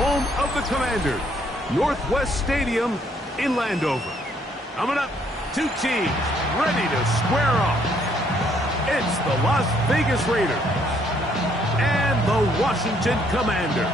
home of the Commanders, Northwest Stadium in Landover. Coming up, two teams ready to square off. It's the Las Vegas Raiders and the Washington Commanders.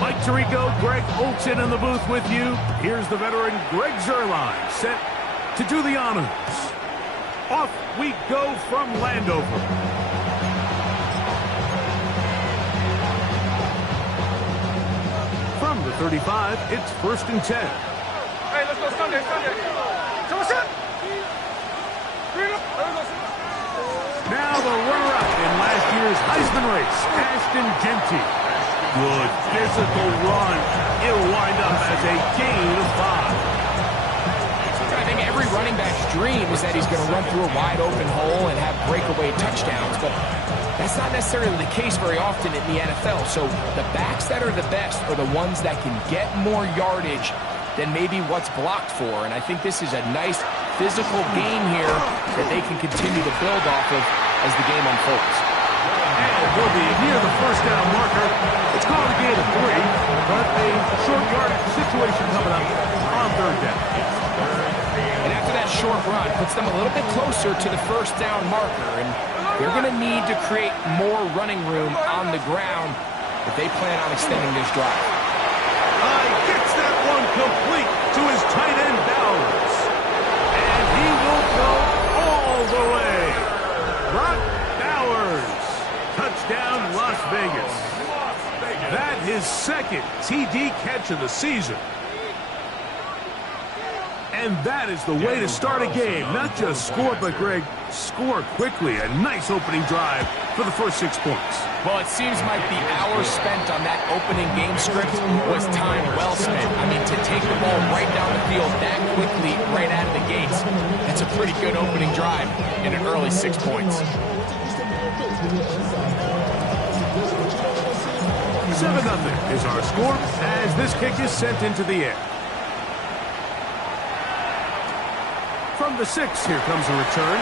Mike Tirico, Greg Olson in the booth with you. Here's the veteran Greg Zuerlein set to do the honors. Off we go from Landover. From the 35, it's 1st and 10. Hey, let's go Sunday. Now the runner-up in last year's Heisman race, Ashton Jeanty. Good physical run. It'll wind up as a gain of 5. I think every running back's dream is that he's going to run through a wide open hole and have breakaway touchdowns, but that's not necessarily the case very often in the NFL. So the backs that are the best are the ones that can get more yardage than maybe what's blocked for. And I think this is a nice physical gain here that they can continue to build off of as the game unfolds. And we'll be near the first down marker. It's called a gain of 3, but a short yardage situation coming up on 3rd down. And after that short run, puts them a little bit closer to the first down marker, and they're going to need to create more running room on the ground if they plan on extending this drive. Gets that one complete to his tight end Bowers. And he will go all the way. Brock Bowers. Touchdown, Las Vegas. That his second TD catch of the season. And that is the way to start a game. Not just score, but, Greg, score quickly. A nice opening drive for the first 6 points. Well, it seems like the hours spent on that opening game script was time well spent. I mean, to take the ball right down the field that quickly, right out of the gates, that's a pretty good opening drive in an early 6 points. 7-0 is our score as this kick is sent into the air. From the 6, here comes a return.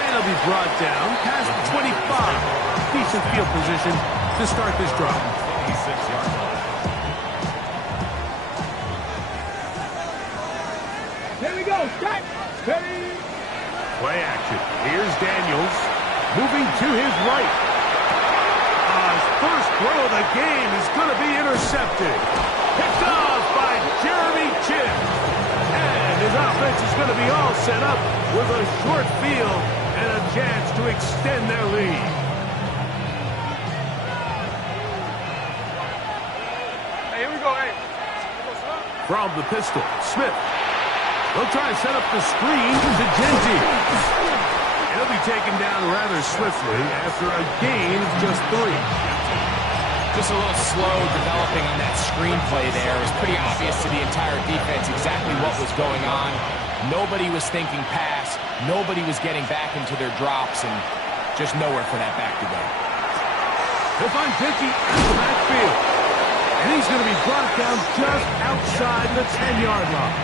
And it'll be brought down past the 25. Decent field position to start this drive. 26-yard line. Here we go. Start. Ready. Play action. Here's Daniels moving to his right. First throw of the game is going to be intercepted. Picked off by Jeremy Chinn. And his offense is going to be all set up with a short field and a chance to extend their lead. Hey, here we go, hey. From the pistol, Smith. They'll try to set up the screen to Jeanty. He'll be taken down rather swiftly after a gain of just 3. Just a little slow developing on that screenplay there. It was pretty obvious to the entire defense exactly what was going on. Nobody was thinking pass. Nobody was getting back into their drops, and just nowhere for that back to go. They'll find Jeanty at the backfield. And he's going to be brought down just outside the 10-yard line.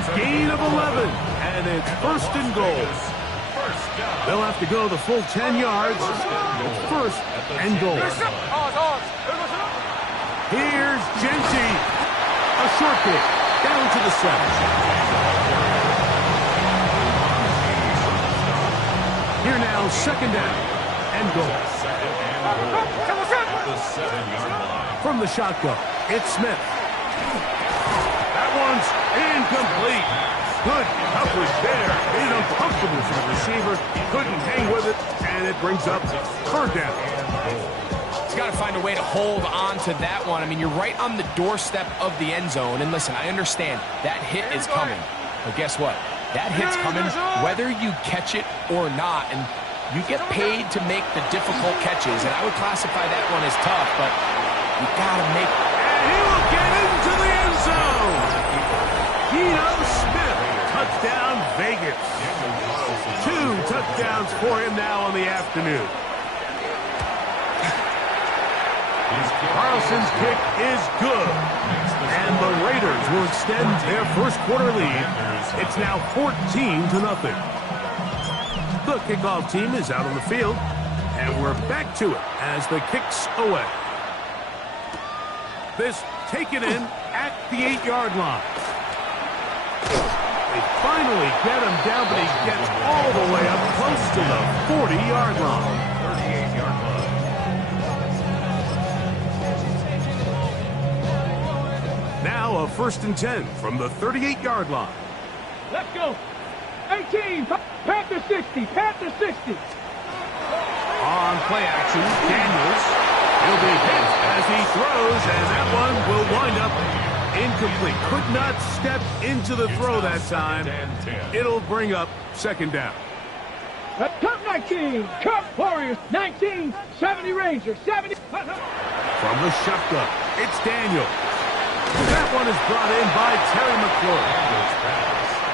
A gain of 11, and it's 1st and goal. They'll have to go the full 10 yards. It's 1st and goal. Here's Jeanty. A short kick down to the 7. Here now, 2nd down and goal. From the shotgun, it's Smith. That one's incomplete. Good coverage there. Made it uncomfortable for the receiver. Couldn't hang with it, and it brings up 3rd down. He's got to find a way to hold on to that one. I mean, you're right on the doorstep of the end zone. And listen, I understand that hit is coming. But guess what? That hit's coming whether you catch it or not. And you get paid to make the difficult catches. And I would classify that one as tough, but you got to make it. And he will get into the end zone. Geno Smith, touchdown. Touchdown, Vegas. 2 touchdowns for him now on the afternoon. Carlson's kick is good. And the Raiders will extend their first quarter lead. It's now 14-0. The kickoff team is out on the field. And we're back to it as the kick's away. This taken in at the 8-yard line. They finally get him down, but he gets all the way up close to the 40-yard line. 38-yard line. Now a 1st and 10 from the 38-yard line. Let's go. 18. Panther 60. Panther 60. On play action, Daniels. He'll be hit as he throws, and that one will wind up incomplete. Could not step into the throw that time. It'll bring up 2nd down. Cup 19. Cup Warriors. 19. 70 Rangers. 70. From the shotgun, it's Daniels. That one is brought in by Terry McLaurin.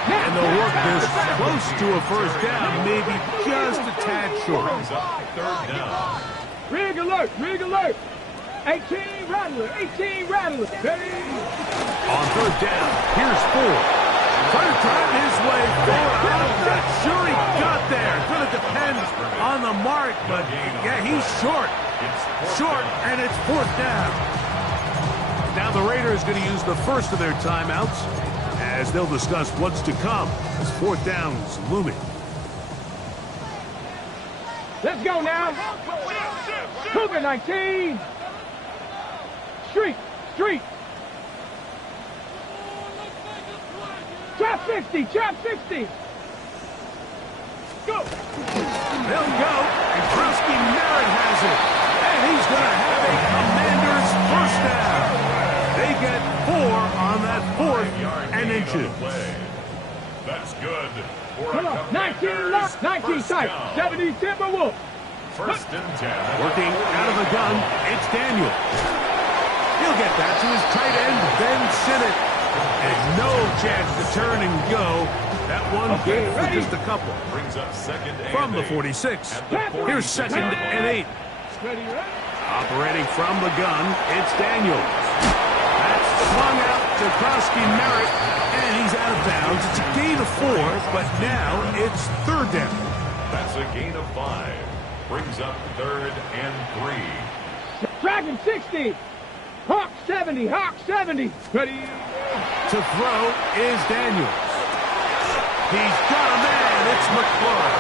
And they'll work this close to a 1st down, maybe just a tad short. 3rd down. Rig alert. Rig alert. 18 Rattler. 18 Rattler. Ready. On 3rd down, here's Ford. Trying to drive his way forward. I'm not sure he got there. Going to depend on the mark, but yeah, he's short. Short, and it's 4th down. Now the Raiders going to use the first of their timeouts as they'll discuss what's to come as 4th down is looming. Let's go now. Cougar 19. Street. Street. Trap 60. Trap 60. Go. They'll go, and Krusky Merritt has it. And he's going to have a Commanders 1st down. They get 4 on that 4th and inches. That's good. Come on. 19 left. 19 tight. 70 Timberwolves. 1st and 10. Working out of the gun, it's Daniel. He'll get that to his tight end, Ben Sinnott. And no chance to turn and go. That one good for just a couple. Brings up 2nd and From the 8. 46. At the Here's 2nd and 8. Ready, ready. Operating from the gun, it's Daniels. That's swung out to Krusky Merritt, and he's out of bounds. It's a gain of 4, but now it's 3rd down. That's a gain of 5. Brings up 3rd and 3. Dragon 60. Hawk 70. Hawk 70. Ready. To throw is Daniels. He's got a man. It's McLaurin.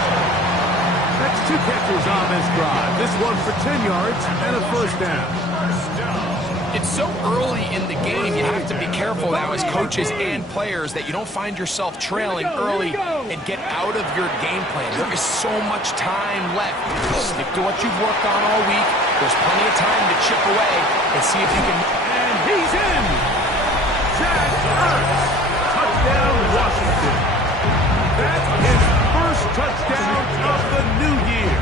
That's 2 catches on this drive. This one for 10 yards and a 1st down. It's so early in the game, you have to be careful now as coaches and players that you don't find yourself trailing early and get out of your game plan. There is so much time left. Stick to what you've worked on all week. There's plenty of time to chip away and see if you can... And he's in! Zach Ertz! Touchdown, Washington. That's his first touchdown of the new year.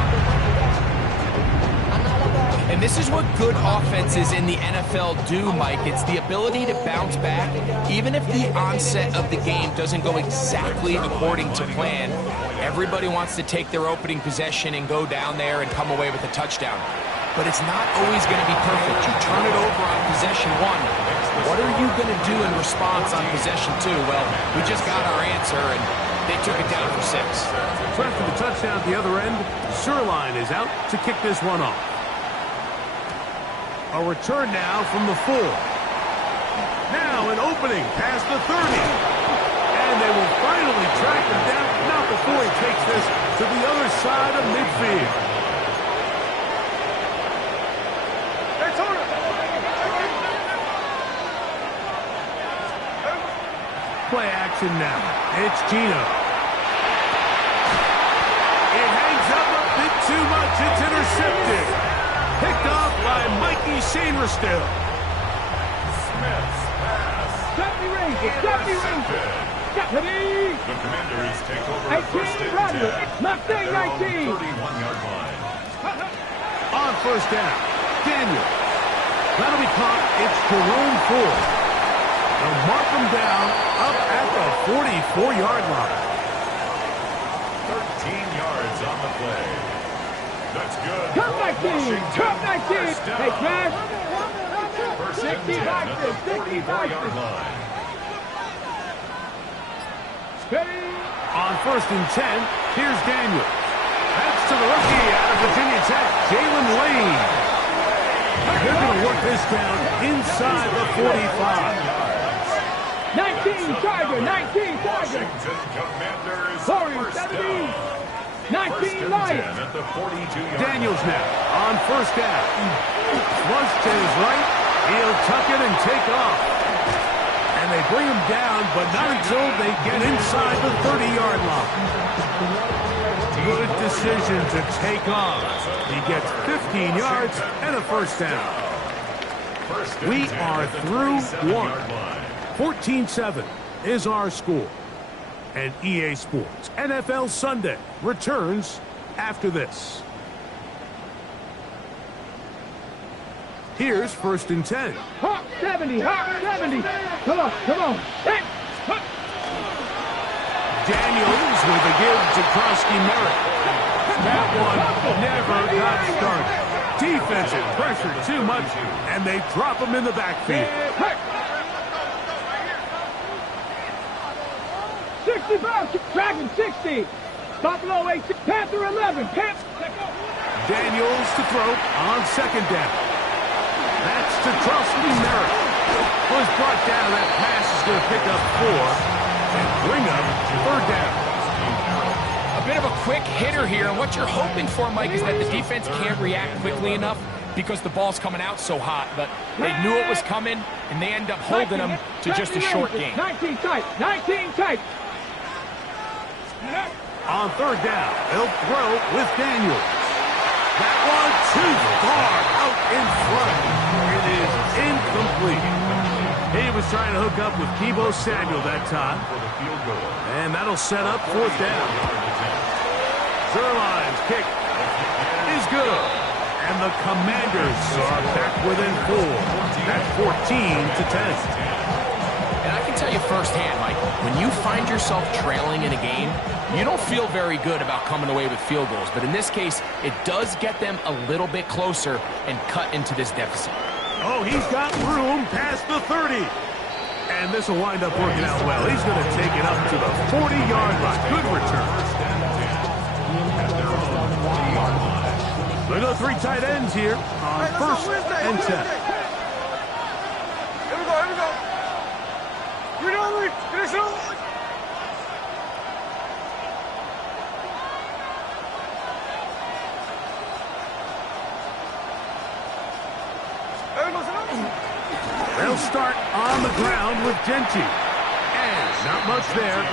And this is what good offenses in the NFL do, Mike. It's the ability to bounce back, even if the onset of the game doesn't go exactly according to plan. Everybody wants to take their opening possession and go down there and come away with a touchdown. But it's not always going to be perfect. You turn it over on possession 1. What are you going to do in response on possession 2? Well, we just got our answer, and they took it down for 6. So after the touchdown at the other end, Zerline is out to kick this one off. A return now from the 4. Now an opening past the 30. And they will finally track him down, not before he takes this to the other side of midfield. Play action now. It's Gino. It hangs up a bit too much. It's intercepted. Picked off by Mikey Sainristil. Smith's pass. Deputy Ranger. Deputy Ranger. Deputy. The Commanders take over 18 Rattler. Mustang 19. 31-yard line. On 1st down, Daniel. That'll be caught. It's Jerome Ford. They'll mark them down up at the 44-yard line. 13 yards on the play. That's good. Come 19. Come 19. Hey, Trash. First and 10 at the 44-yard line. Steady. On first and 10, here's Daniels. That's to the rookie out of Virginia Tech, Jalen Lane. They're going to work this down inside the 45. 19 Tiger. 19 Tiger. Washington Commanders. Warriors First 17. down. 19 Lions. At the 42-yard Daniels now on first down. Flush to his right. He'll tuck it and take off. And they bring him down, but not until they get inside the 30-yard line. Good decision to take off. He gets 15 yards and a first down. We are through one. 14-7 is our score. And EA Sports NFL Sunday returns after this. Here's first and 10. Hawk 70. Hawk 70. Come on. Come on. Hey. Daniels with a give to Krosky-Merritt. That one never got started. Defensive pressure too much, and they drop him in the backfield. 65. Dragon 60. Buffalo 18. Panther 11. Daniels to throw on second down. That's to Krosky-Merritt. Was brought down. That pass is going to pick up 4 and bring up third down. A bit of a quick hitter here, and what you're hoping for, Mike, is that the defense can't react quickly enough because the ball's coming out so hot. But they knew it was coming, and they end up holding them to just a short game. 19 tight. 19 tight. On third down, they'll throw with Daniels. That one too far out in front. It is incomplete. He was trying to hook up with Deebo Samuel that time. And that'll set up fourth down. Zuerlein's kick is good. And the Commanders are back within 4. That's 14-10. And I can tell you firsthand, Mike, when you find yourself trailing in a game, you don't feel very good about coming away with field goals. But in this case, it does get them a little bit closer and cut into this deficit. Oh, he's got room past the 30. And this will wind up working out well. He's going to take it up to the 40-yard line. Good return. Look at the 3 tight ends here on first and 10. Here we go, here we go. Get it over, finish it over. They'll start on the ground with Genty. And not much there.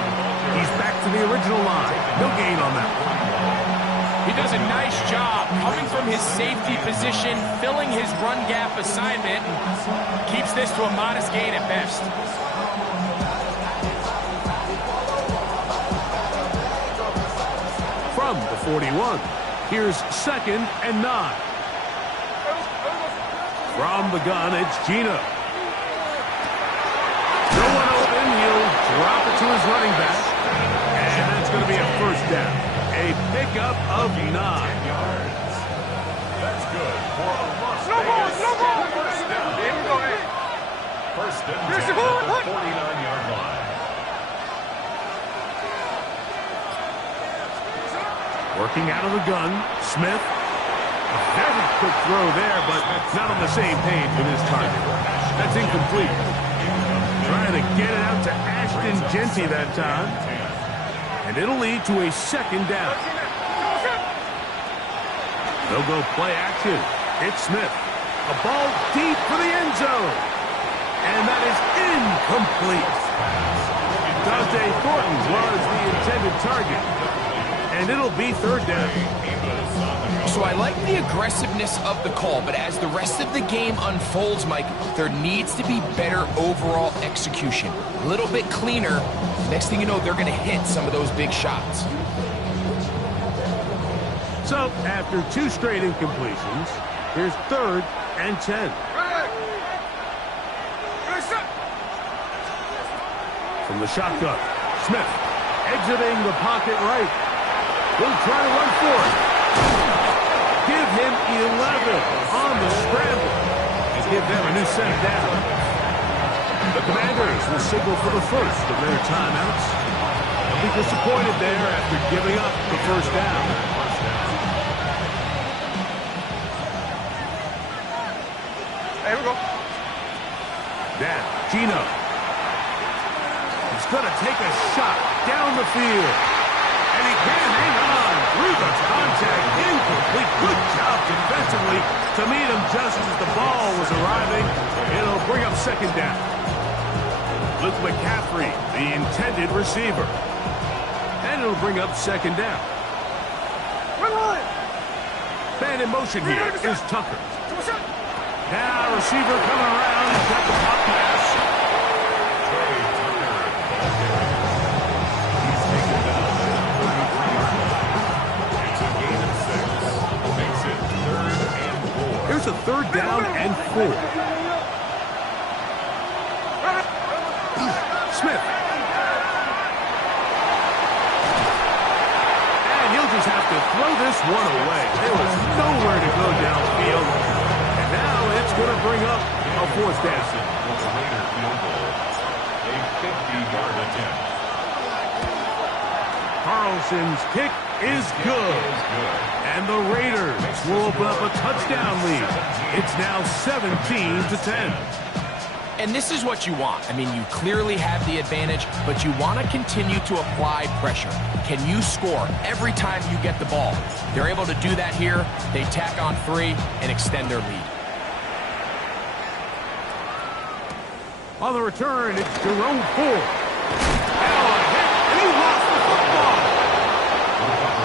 He's back to the original line. No gain on that one. He does a nice job coming from his safety position, filling his run gap assignment, and keeps this to a modest gain at best. From the 41, here's second and 9. From the gun, it's Gino. No one open. He'll drop it to his running back. And that's going to be a first down. A pickup of 9. That's good for a loss. No ball, no ball. Here we go, hey. First and 10 at the 49-yard line. Working out of the gun, Smith. A very quick throw there, but not on the same page with his target. That's incomplete. Trying to get it out to Ashton Genty that time. And it'll lead to a second down. They'll go play action. It's Smith. A ball deep for the end zone. And that is incomplete. Dante Thornton was the intended target. And it'll be third down. So I like the aggressiveness of the call, but as the rest of the game unfolds, Mike, there needs to be better overall execution. A little bit cleaner. Next thing you know, they're going to hit some of those big shots. So, after 2 straight incompletions, here's third and 10. From the shotgun, Smith exiting the pocket right. He'll try to run for it. Give him 11 on the scramble. And give them a new set down. The Commanders will signal for the first of their timeouts. They'll be disappointed there after giving up the first down. Here we go. Now, Gino. He's going to take a shot down the field. And he can hang on through the contact. Incomplete. Good job defensively to meet him just as the ball was arriving. It'll bring up second down. Luke McCaffrey, the intended receiver. And it'll bring up second down. Man in motion here is Tucker. Now receiver coming around. He's got the pop pass. He's taken down at 33 yards. It's a gain of 6. Makes it 3rd and 4. Here's a 3rd down and 4. Smith. And he'll just have to throw this one away. There was nowhere to go downfield. And now it's going to bring up a 4th down. Was a Raider field goal. A 50-yard attempt. Carlson's kick is good. And the Raiders will open up a touchdown lead. It's now 17-10. And this is what you want. I mean, you clearly have the advantage, but you want to continue to apply pressure. Can you score every time you get the ball? They're able to do that here. They tack on 3 and extend their lead. On the return, it's Jerome Ford. And he lost the football.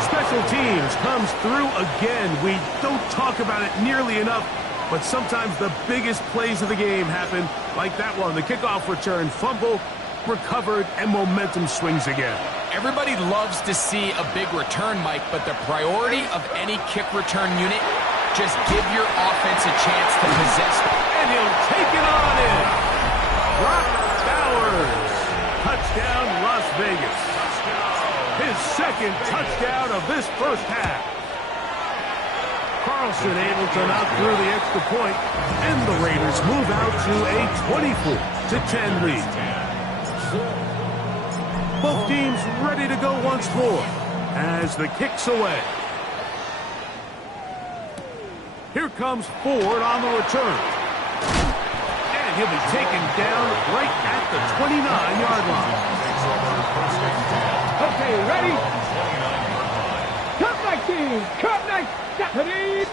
Special teams comes through again. We don't talk about it nearly enough, but sometimes the biggest plays of the game happen like that one. The kickoff return, fumble, recovered, and momentum swings again. Everybody loves to see a big return, Mike, but the priority of any kick return unit, just give your offense a chance to possess it. And he'll take it on in. Brock Bowers. Touchdown, Las Vegas. His 2nd touchdown of this first half. Carlson able to knock through the extra point, and the Raiders move out to a 24-10 lead. Both teams ready to go once more as the kick's away. Here comes Ford on the return. And he'll be taken down right at the 29-yard line. Okay, ready? Cut 19! Cut 19! Ready?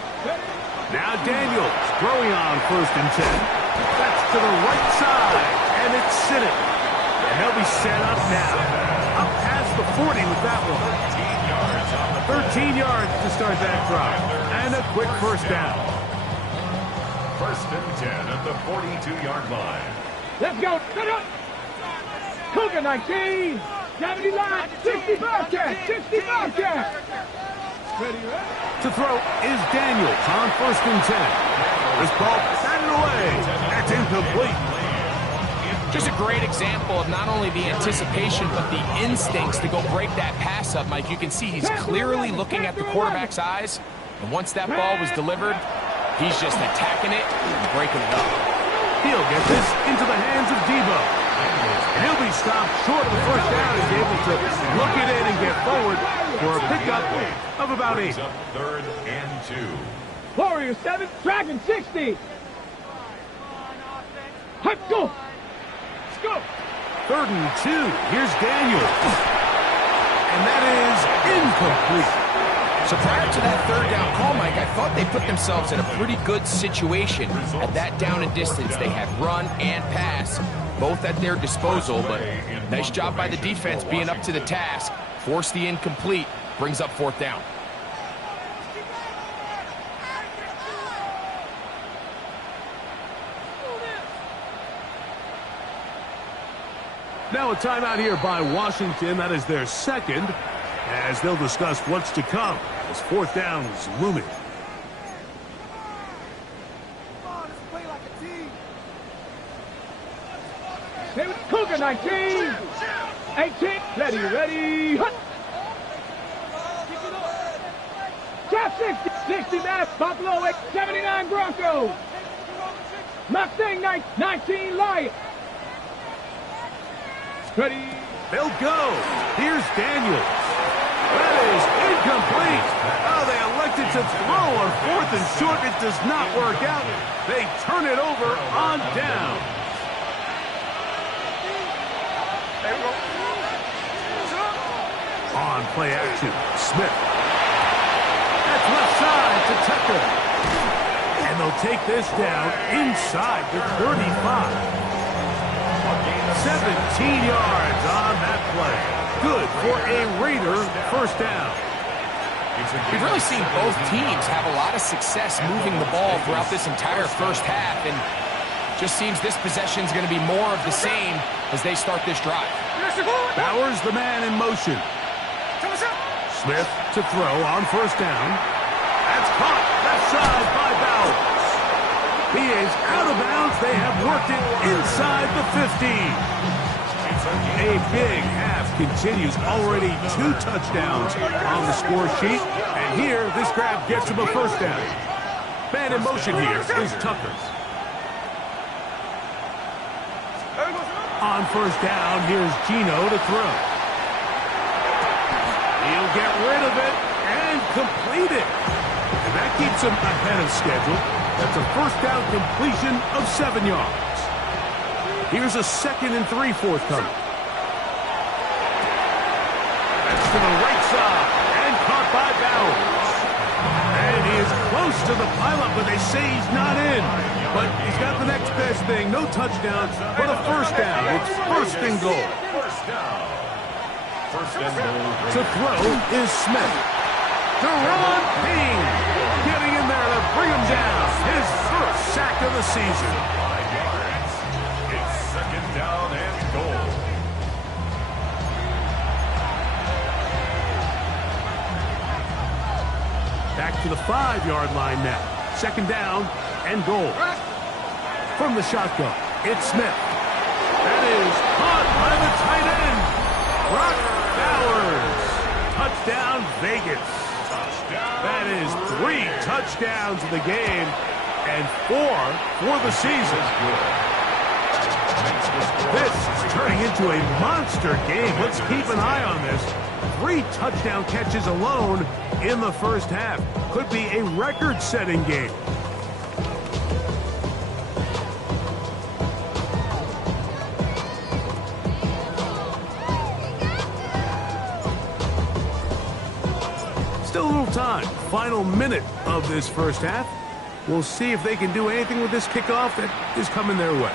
Now Daniels throwing on 1st and 10. That's to the right side, and it's Sinnott. And they'll be set up now. Up past the 40 with that one. 13 yards to start that drive. And a quick first down. 1st and 10 at the 42-yard line. Let's go! Cut up! Cougar 19! 70 line! 65 cat! 65 cat! Ready, ready? To throw is Daniels on 1st and 10. This ball batted away. That's incomplete. Just a great example of not only the anticipation, but the instincts to go break that pass up, Mike. You can see he's clearly looking at the quarterback's eyes. And once that ball was delivered, he's just attacking it and breaking it up. He'll get this into the hands of Debo. And he'll be stopped short of the first down. He's able to look it in and get forward for a pickup of about 8. 3rd and 2. Warriors 7, Dragon 60. Let's go. Let's go. 3rd and 2. Here's Daniels. And that is incomplete. So prior to that 3rd down call, Mike, I thought they put themselves in a pretty good situation at that down and distance. They had run and pass, both at their disposal, but nice job by the defense being up to the task. Force the incomplete, brings up 4th down. Now a timeout here by Washington. That is their 2nd, as they'll discuss what's to come as 4th down is looming. Cougar 19. 18, ready, hut. Top 60, 60 Mass, Buffalo 8, 79 Broncos. Mustang 19 Lions. Ready. They'll go. Here's Daniels. That is incomplete. Oh, they elected to throw on 4th and short. It does not work out. They turn it over on down. On play action, Smith. That's left side to Tucker. And they'll take this down inside the 35. 17 yards on that play. Good for a Raider first down. We've really seen both teams have a lot of success moving the ball throughout this entire first half, and just seems this possession is going to be more of the same as they start this drive. Bowers the man in motion. Smith to throw on first down. That's caught left side by Bowers. He is out of bounds. They have worked it inside the 50. A big half continues. Already 2 touchdowns on the score sheet. And here, this grab gets him a first down. Man in motion here is Tucker. On first down, here's Gino to throw. He'll get rid of it and complete it. And that keeps him ahead of schedule. That's a first down completion of 7 yards. Here's a 2nd and 3 forthcoming. That's to the right side and caught by Bowers. And he is close to the pileup, but they say he's not in. But he's got the next best thing. No touchdown, but a first down. It's first and goal. To throw is Smith. Deron Payne getting in there to bring him down. His first sack of the season. It's 2nd down and goal. Back to the 5-yard line now. 2nd down and goal. From the shotgun, it's Smith. That is caught by the tight end, Brock Bowers. Touchdown, Vegas. That is 3 touchdowns in the game and 4 for the season. This is turning into a monster game. Let's keep an eye on this. 3 touchdown catches alone in the first half. Could be a record-setting game. Still a little time. Final minute of this first half. We'll see if they can do anything with this kickoff that is coming their way.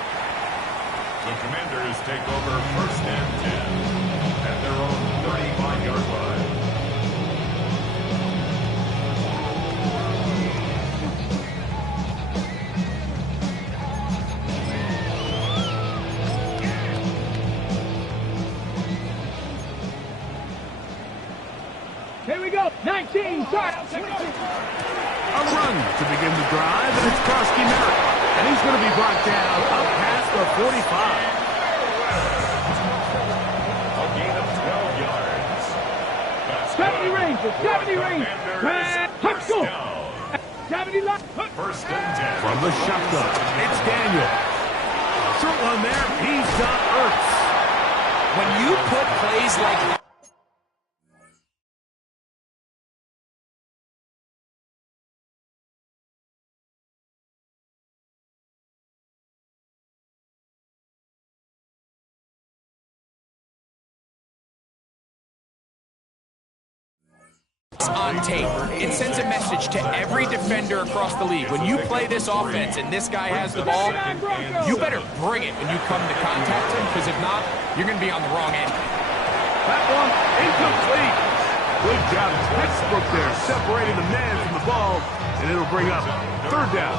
The Commanders take over 1st and 10 at their own 35-yard line. Here we go. 19, start. A run to begin the drive, and it's Krosky Merritt. And he's going to be brought down up past the 45. A gain of 12 yards. That's 70 range, 70 range. Let's go. 70 line. First and 10. From the shotgun, it's Daniel. Short one there, he's got Ertz. When you put plays like that, on tape, it sends a message to every defender across the league. When you play this offense and this guy has the ball, you better bring it when you come to contact him, because if not, you're going to be on the wrong end. That one incomplete. Good job, textbook there, separating the man from the ball, and it'll bring up 3rd down.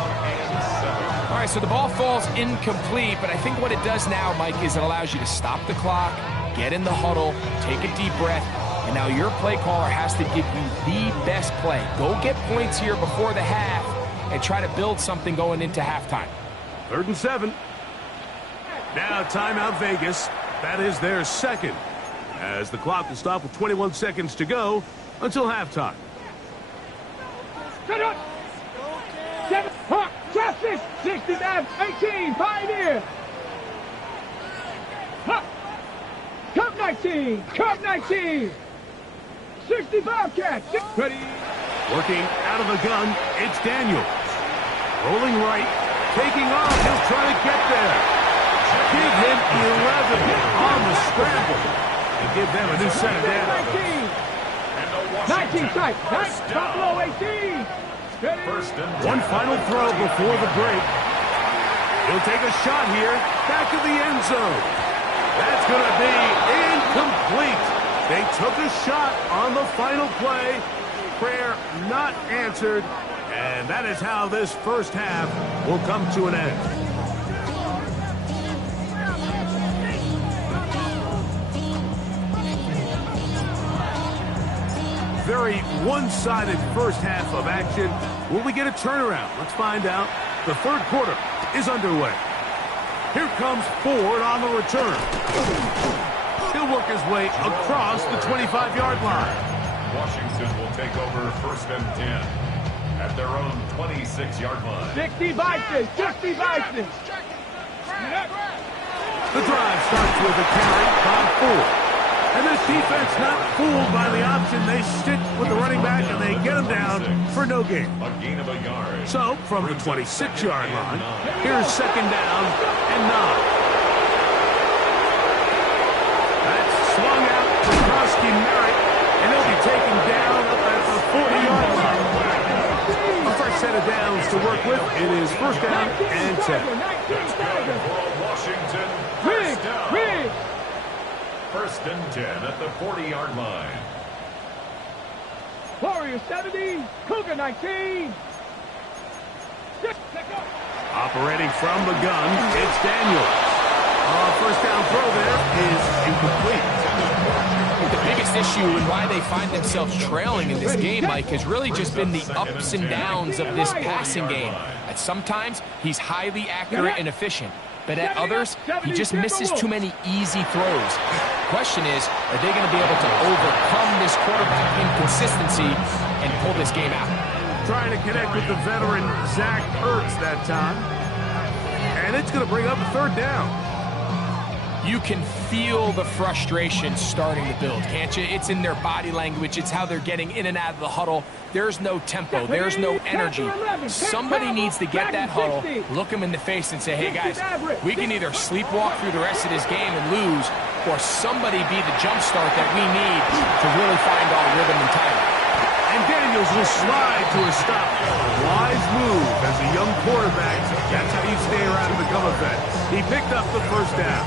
All right, so the ball falls incomplete, but I think what it does now, Mike, is it allows you to stop the clock, get in the huddle, take a deep breath, and now your play caller has to give you the best play. Go get points here before the half and try to build something going into halftime. 3rd and 7. Now timeout Vegas. That is their 2nd. as the clock will stop with 21 seconds to go until halftime. 7, 6, 69, 18, Pioneer. Cup 19, Cup 19. 65 catch. Ready. Working out of the gun, it's Daniels. Rolling right, taking off, he'll try to get there. Give him 11 on the scramble. And give them a new set of downs. 19 sight, Buffalo 18. Ready. One final throw before the break. He'll take a shot here, back to the end zone. That's going to be incomplete. They took a shot on the final play. Prayer not answered. And that is how this first half will come to an end. Very one-sided first half of action. Will we get a turnaround? Let's find out. The third quarter is underway. Here comes Ford on the return. He'll work his way across the 25-yard line. Washington will take over 1st and 10 at their own 26-yard line. 60 Vikings, 60 Vikings. The drive starts with a carry by Ford. And this defense not fooled by the option. They stick with the running back and they get him down for no gain. A gain of a yard. So, from the 26-yard line, here's 2nd down and 9. That's swung out to Krosky Merritt, and he'll be taken down up at the 40-yard line. A fresh set of downs to work with. It is 1st down and 10. That's good for Washington. Big, 1st down. big. 1st and 10 at the 40-yard line. Warrior 70, Cougar 19. Operating from the gun, it's Daniels. First down throw there is incomplete. The biggest issue and why they find themselves trailing in this game, Mike, has really just been the ups and downs of this passing game. At sometimes, he's highly accurate and efficient. But at others, he just misses too many easy throws. Question is, are they going to be able to overcome this quarterback inconsistency and pull this game out? Trying to connect with the veteran Zach Ertz that time. And it's going to bring up a 3rd down. You can feel the frustration starting to build, can't you? It's in their body language. It's how they're getting in and out of the huddle. There's no tempo. There's no energy. Somebody needs to get that huddle, look them in the face and say, hey, guys, we can either sleepwalk through the rest of this game and lose, or somebody be the jump start that we need to really find our rhythm and timing. And Daniels will slide to a stop. Wise move as a young quarterback. That's how you stay around and become effective. He picked up the 1st down.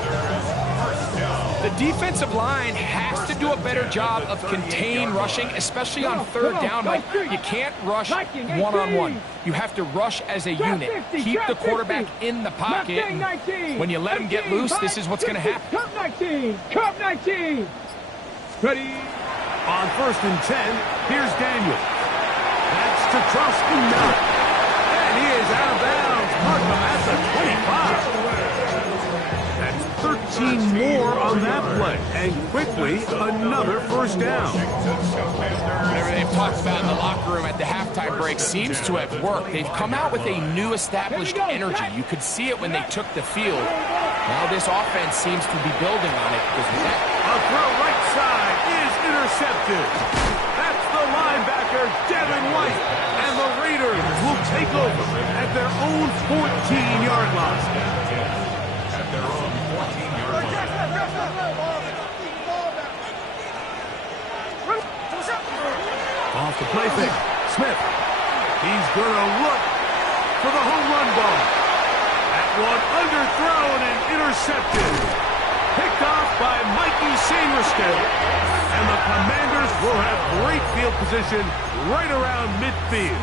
The defensive line has to do a better job of contain rushing, especially on 3rd down. Like, you can't rush one-on-one. You have to rush as a unit. Keep the quarterback in the pocket. When you let him get loose, this is what's going to happen. Cup 19, Cup 19. Ready. On 1st and 10, here's Daniels. That's to Trusty Merritt. And he is out of bounds. Markham at the 25. That's 13 more on that play. And quickly, another 1st down. Whatever they've talked about in the locker room at the halftime break seems to have worked. They've come out with a new established energy. You could see it when they took the field. Now this offense seems to be building on it. Because with that, a throw right side is intercepted. That's the linebacker, Devin White. And the Raiders will take over at their own 14-yard line. At their own 14-yard line. Off the play fake. Smith. He's going to look for the home run ball. That one underthrown and intercepted. Picked off by Mikey Sainristil. And the Commanders will have great field position right around midfield.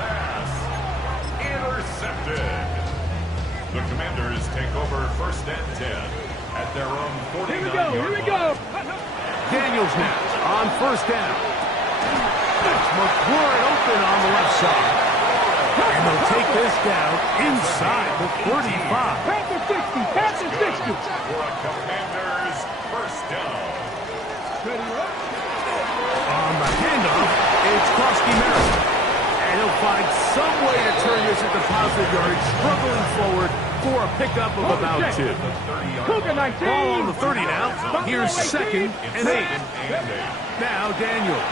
Pass intercepted. The Commanders take over 1st and 10 at their own 49-yard line. Here we go. Daniels now on 1st down. That's McLaurin open on the left side. And they'll take this down inside the 35. Pass the 60, pass the 60. For a Commanders 1st down. On the handoff, it's Krosky Merritt. And he'll find some way to turn this into positive yardage, struggling forward for a pickup of about 2. Cougar 19. Ball on the 30 now. Here's 2nd and 8. Now Daniels.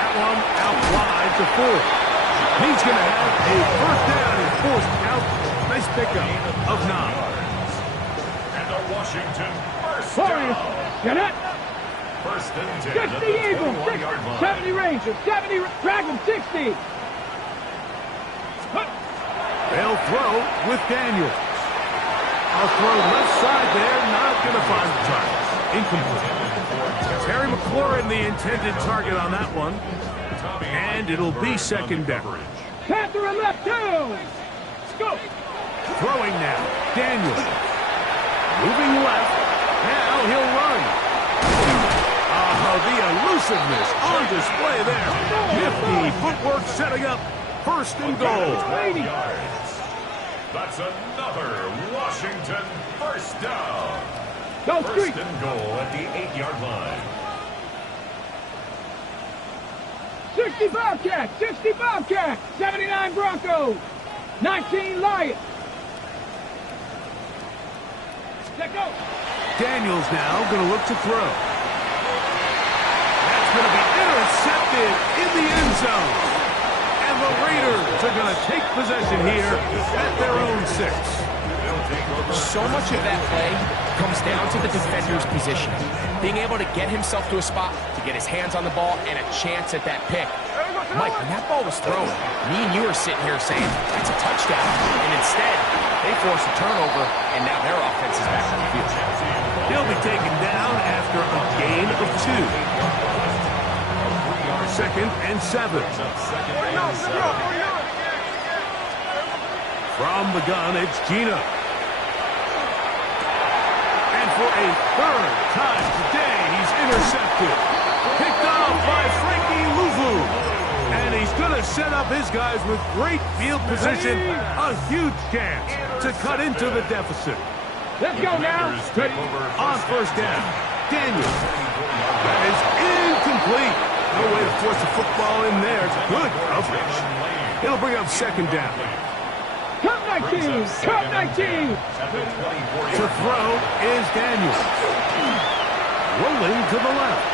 That one out wide to Ford. He's going to have a first down and forced out. Nice pickup of 9. And the Washington first Warriors, down. get it. First and 10 at 60 the Eagles, 21-yard line. 70 Rangers, 70 Dragons, 60. They'll throw with Daniels. I'll throw left side there, not going to find the target. Incomplete. Terry McLaurin, the intended target on that one. And it'll be 2nd down. Panther and left 2. Go. Throwing now. Daniels. Moving left. Now he'll run. Oh, the elusiveness on display there. Nifty footwork setting up 1st and goal. 12 yards. That's another Washington first down. Go First street. and goal at the 8-yard line. 60 Bobcats, 60 Bobcats, 79 Broncos, 19 Lions. Let go. Daniels now going to look to throw. That's going to be intercepted in the end zone. And the Raiders are going to take possession here at their own 6. So much of that play comes down to the defender's position. Being able to get himself to a spot, to get his hands on the ball, and a chance at that pick. Mike, when that ball was thrown, me and you are sitting here saying, that's a touchdown. And instead, they force a turnover, and now their offense is back on the field. He'll be taken down after a gain of 2. 2nd and 7. From the gun, it's Gino. And for a 3rd time today, he's intercepted. Picked off by Frankie Luvu. And he's going to set up his guys with great field position. A huge chance to cut into the deficit. Let's go now. On 1st down, Daniels. That is incomplete. No way to force the football in there. Good coverage. It'll bring up 2nd down. Cut 19, cut 19. To throw is Daniels. Rolling to the left.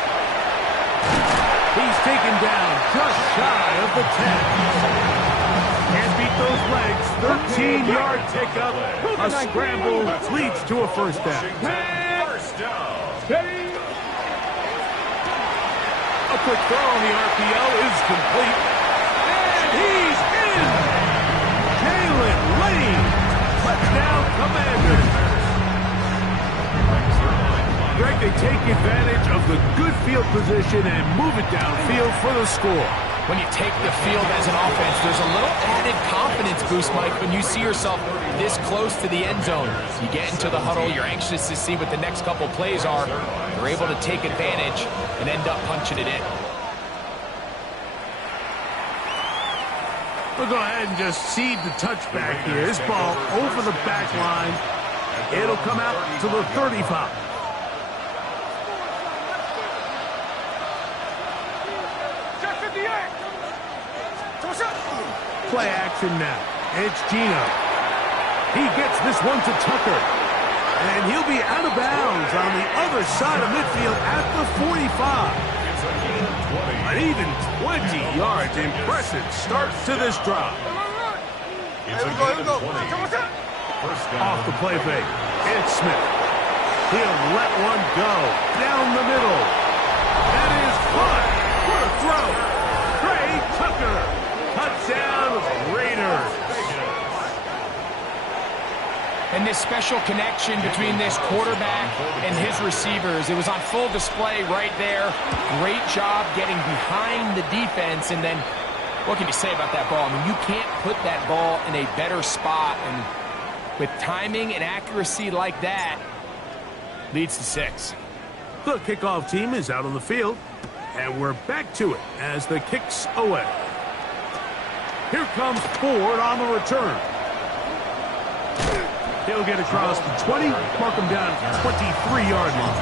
He's taken down just shy of the 10. Can't beat those legs. 13-yard pickup. A scramble leads to a 1st down. First down. Steady. A quick throw on the RPO is complete. And he's in! Jalen Lane. Touchdown, Commanders. Greg, they take advantage of the good field position and move it downfield for the score. When you take the field as an offense, there's a little added confidence boost, Mike, when you see yourself this close to the end zone. You get into the huddle, you're anxious to see what the next couple plays are. You're able to take advantage and end up punching it in. We'll go ahead and just seed the touchback here. This ball over the back line. It'll come out to the 35. Play action now. It's Gino. He gets this one to Tucker. And he'll be out of bounds on the other side of midfield at the 45. An even 20 yards. Impressive start to this drive. Off the play fake. It's Smith. He'll let one go down the middle. That is caught. What a throw. Trey Tucker. Touchdown, Raiders. And this special connection between this quarterback and his receivers, it was on full display right there. Great job getting behind the defense. And then, what can you say about that ball? I mean, you can't put that ball in a better spot. And with timing and accuracy like that, leads to 6. The kickoff team is out on the field. And we're back to it as the kick's away. Here comes Ford on the return. He'll get across the 20, mark him down at 23-yard line.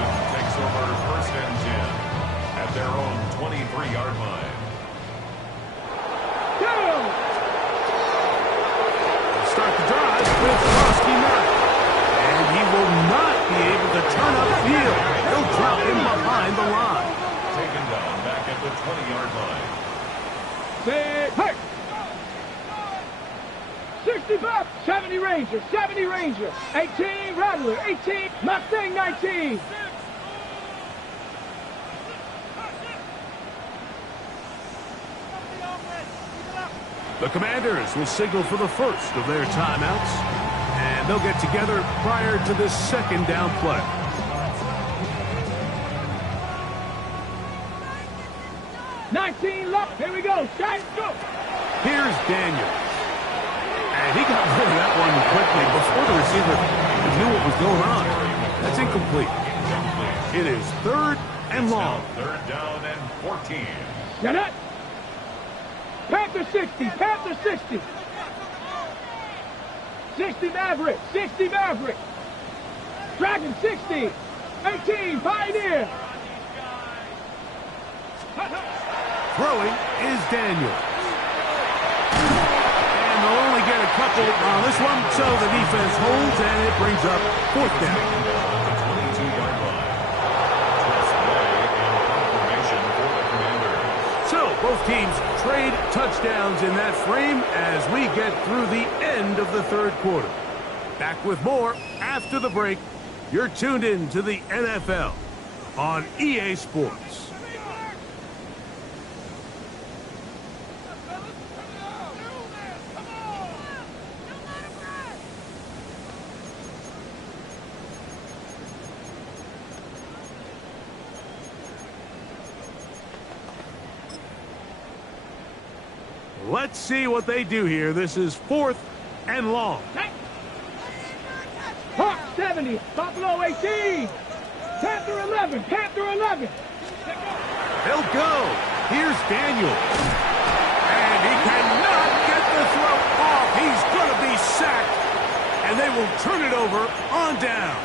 23-yard line. Start the drive with Roski Knight. And he will not be able to turn upfield. They'll drop him behind the line. Taken down back at the 20-yard line. Hey! 65, 70 Ranger, 70 Ranger, 18 Rattler, 18 Mustang 19. The Commanders will signal for the first of their timeouts, and they'll get together prior to this second down play. Left. Here we go. Shot, go. Here's Daniels. And he got rid of that one quickly before the receiver knew what was going on. That's incomplete. It is 3rd and long. 3rd down and 14. Get it. Panther 60. Panther 60. 60 Maverick. 60 Maverick. Dragon 60. 18 Pioneer. Throwing is Daniels. And they'll only get a couple on this one, so the defense holds, and it brings up 4th down. The 22-yard line. Just play and confirmation for the Commanders. So both teams trade touchdowns in that frame as we get through the end of the 3rd quarter. Back with more after the break. You're tuned in to the NFL on EA Sports. Let's see what they do here. This is 4th and long. Hawk 70, Buffalo 18, Panther 11, Panther 11. They'll go. Here's Daniels. And he cannot get the throw off. He's going to be sacked. And they will turn it over on down.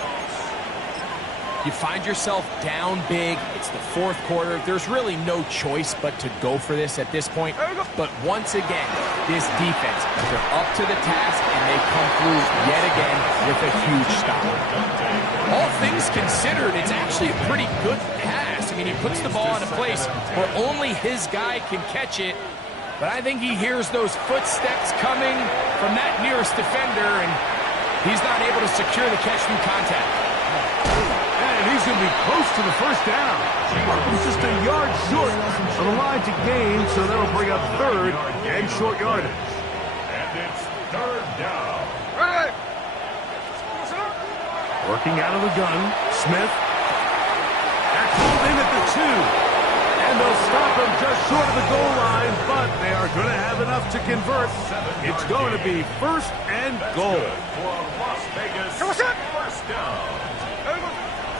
You find yourself down big. It's the 4th quarter. There's really no choice but to go for this at this point. But once again, this defense, they're up to the task, and they come through yet again with a huge stop. All things considered, it's actually a pretty good pass. I mean, he puts the ball in a place where only his guy can catch it. But I think he hears those footsteps coming from that nearest defender, and he's not able to secure the catch through contact. And he's going to be close to the 1st down. He's just a yard short of the line to gain, so that'll bring up 3rd and short yardage. And it's 3rd down. Right. Working out of the gun, Smith. That's holding at the 2. And they'll stop him just short of the goal line, but they are going to have enough to convert. It's going to be 1st and goal. For Las Vegas, 1st down.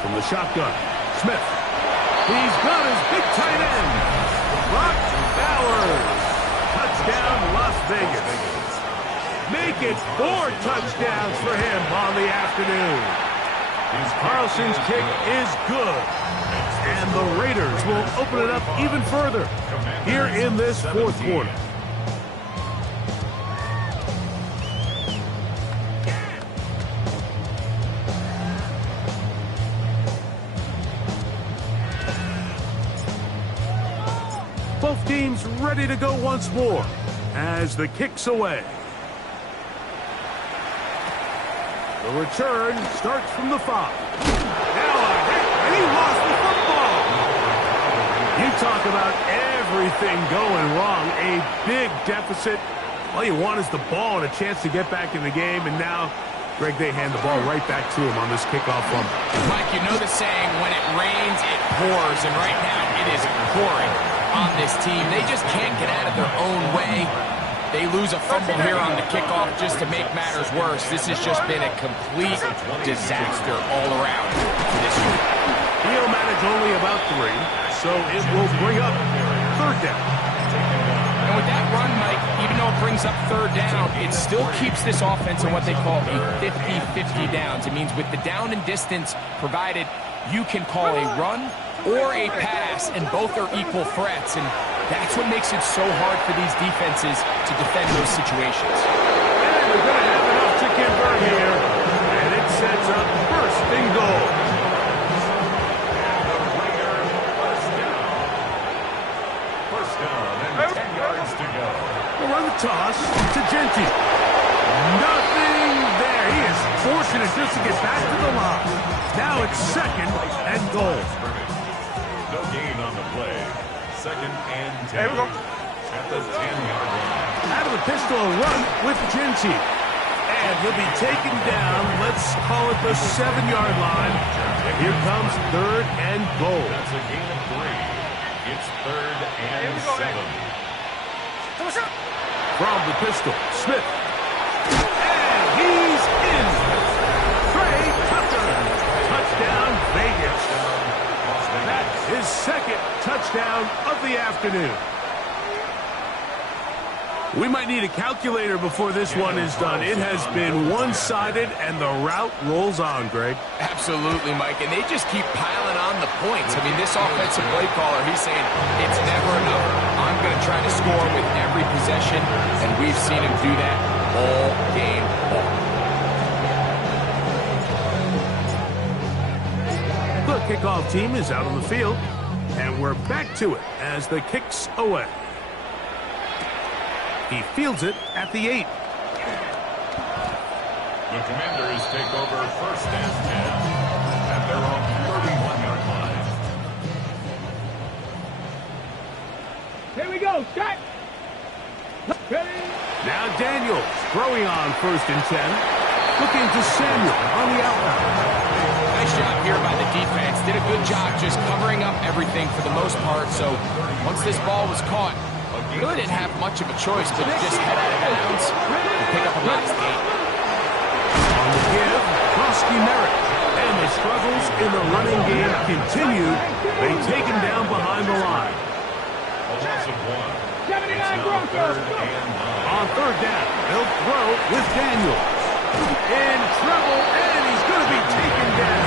From the shotgun, Smith. He's got his big tight end. Brock Bowers. Touchdown, Las Vegas. Make it 4 touchdowns for him on the afternoon. Carlson's kick is good. And the Raiders will open it up even further here in this 4th quarter. Both teams ready to go once more as the kick's away. The return starts from the 5. Now a hit, and he lost the football. You talk about everything going wrong. A big deficit. All you want is the ball and a chance to get back in the game, and now, Greg, they hand the ball right back to him on this kickoff fumble. Mike, you know the saying, when it rains, it pours, and right now it is pouring on this team. They just can't get out of their own way. They lose a fumble here on the kickoff just to make matters worse. This has just been a complete disaster all around this week. He'll manage only about 3, so it will bring up 3rd down. And with that run, Mike, even though it brings up 3rd down, it still keeps this offense in what they call a 50-50 downs. It means with the down and distance provided, you can call a run or a pass, and both are equal threats, and that's what makes it so hard for these defenses to defend those situations. And they're going to have enough to convert here, and it sets up first and goal. First down and 10 yards to go. We'll run the toss to Genti. Nothing there. He is fortunate just to get back to the line. Now it's second and goal. No gain on the play. Second and 10. Here we go. At the 10-yard line. Out of the pistol run with Genti. And he'll be taken down, let's call it the 7-yard line. And here comes third and goal. That's a gain of 3. It's third and 7. From the pistol, Smith. And he's in. Trey Tucker. Touchdown, Vegas. That's his second touchdown of the afternoon. We might need a calculator before this one is done. It has been one-sided, and the route rolls on, Greg. Absolutely, Mike, and they just keep piling on the points. I mean, this offensive play caller, he's saying it's never enough. I'm going to try to score with every possession, and we've seen him do that all game long. The kickoff team is out on the field, and we're back to it as the kick's away. He fields it at the 8. The Commanders take over first and 10 at their own 31-yard line. Here we go, Scott. Ready? Now Daniels throwing on first and 10. Looking to Samuel on the outbound. Nice job here by the defense. Did a good job just covering up everything for the most part. So once this ball was caught, really didn't have much of a choice, but just head out of bounds to pick up a last gain. On the give, Krosky Merritt. And the struggles in the running game continue. They take him down behind the line. A loss of 1. 79 It's now Broncos. third and 9. On third down, they'll throw with Daniels. In trouble, and he's going to be taken down.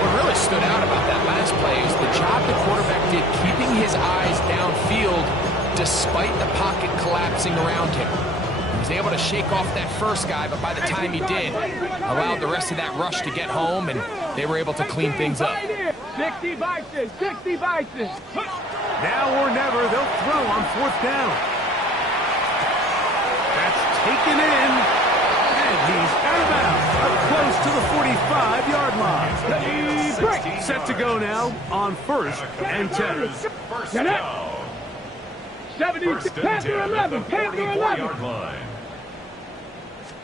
What really stood out about that last play is the job the quarterback did keeping his eyes downfield despite the pocket collapsing around him. He was able to shake off that first guy, but by the time he did, allowed the rest of that rush to get home, and they were able to clean things up. 60 Bison, 60 Bison. Now or never, they'll throw on fourth down. That's taken in, and he's out of bounds, up close to the 45-yard line. Set to go now on first and 10. First down. 70, First and Panther 10 at 11, the Panther 11. 44-yard line.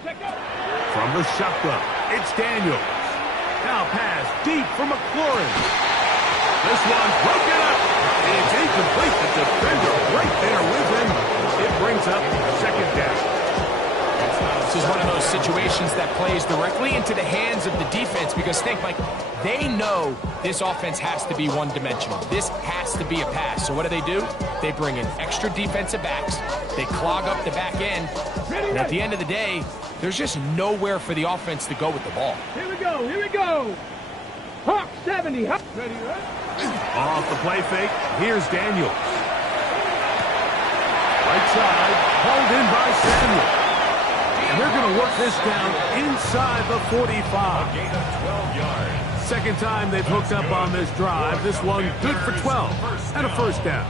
From the shotgun, it's Daniels. Now pass deep for McLaurin. This one's broken up. It's incomplete. The defender right there with him. It brings up second down. This is one of those situations that plays directly into the hands of the defense because think, like, they know this offense has to be one-dimensional. This has to be a pass. So what do? They bring in extra defensive backs. They clog up the back end. And at the end of the day, there's just nowhere for the offense to go with the ball. Here we go, here we go. Hawk 70. Ready, right? Off the play fake, here's Daniels. Right side, hauled in by Samuel. And they're going to work this down inside the 45. Gain of 12 yards. Second time they've hooked up on this drive. This one good for 12 and a first down.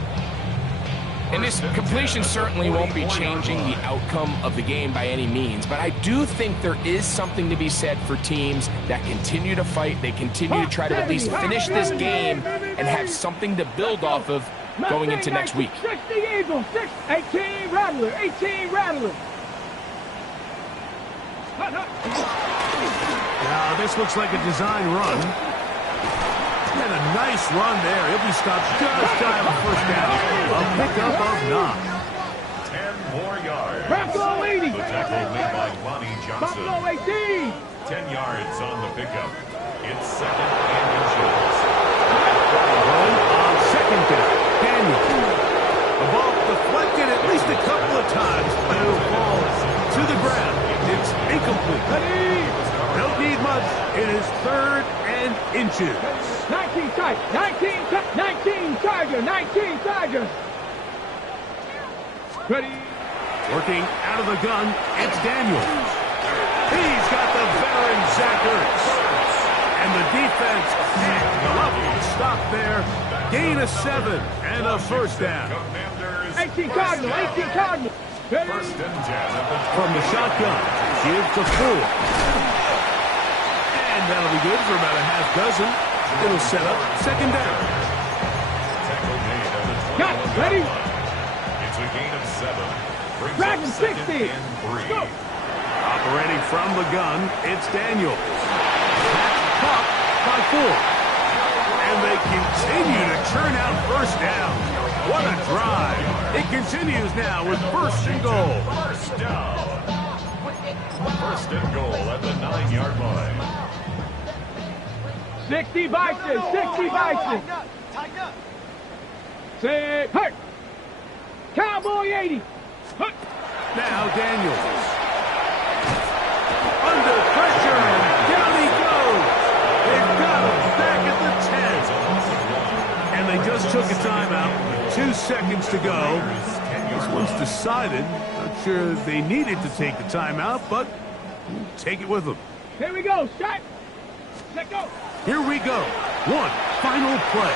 And this completion certainly won't be changing the outcome of the game by any means, but I do think there is something to be said for teams that continue to fight. They continue to try to at least finish this game and have something to build off of going into next week. 60 Eagles, 18 Rattler, 18 Rattler. Now this looks like a design run. And a nice run there. He'll be stopped just shy of a first down. A pickup of 9. 10 more yards. Buffalo 80. The tackle made by Lonnie Johnson. Buffalo 18. 10 yards on the pickup. It's second and inches. On second down, Daniel. The ball deflected at least a couple of times, but it'll fall to the ground. It's incomplete. Don't need much. It is third and inches. 19 19 Tiger, 19 Tiger, 19 Tiger. Ready? Working out of the gun, it's Daniels. He's got the veteran Zach Ertz. And the defense can't love the stop there. Gain of 7 and a first down. Commanders 18 Cardinal, 18 Cardinal. Ready? first and 10 at the From the shotgun, give to Ford. And that'll be good for about a half dozen. It'll set up second down. tackle made at the Got 21 it. Ready? yard line. It's a gain of 7. Brings Dragon up second 60. and 3. Go. Operating from the gun, it's Daniels. That's caught by Ford. And they continue to churn out first down. What a drive. It continues now with first and goal. First down. First and goal at the 9-yard line. 60 Bison, 60 Bison. Say, hurt. Cowboy 80. Hurt. Now Daniels. Under pressure, and down he goes. They've got him back at the 10. And they just took a timeout with 2 seconds to go. This one's decided. Not sure they needed to take the timeout, but take it with them. Here we go. Shot. Let go. Here we go. One final play.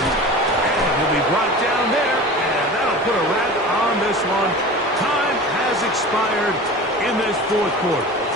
And he'll be brought down there, and that'll put a wrap on this one. Time has expired in this fourth quarter.